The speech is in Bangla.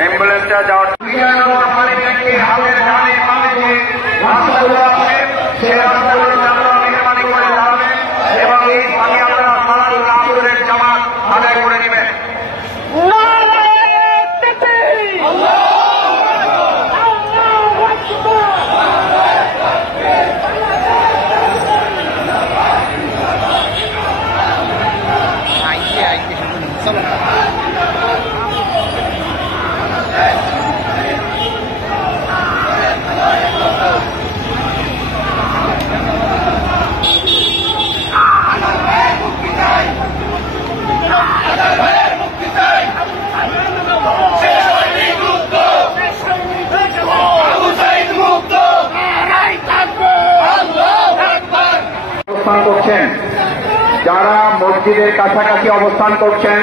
অ্যাম্বুলেন্সটা যাওয়ার হাতের ডানে বামে রাস্তাগুলো আছে সেই রাস্তাগুলো আপনারা মেহরবানি করে যাবেন এবং এই ফাঁকে আপনারা সালাতুল আসরের জামাত আদায় করে নেবেন। অবস্থান করছেন, যারা মসজিদের কাছাকাছি অবস্থান করছেন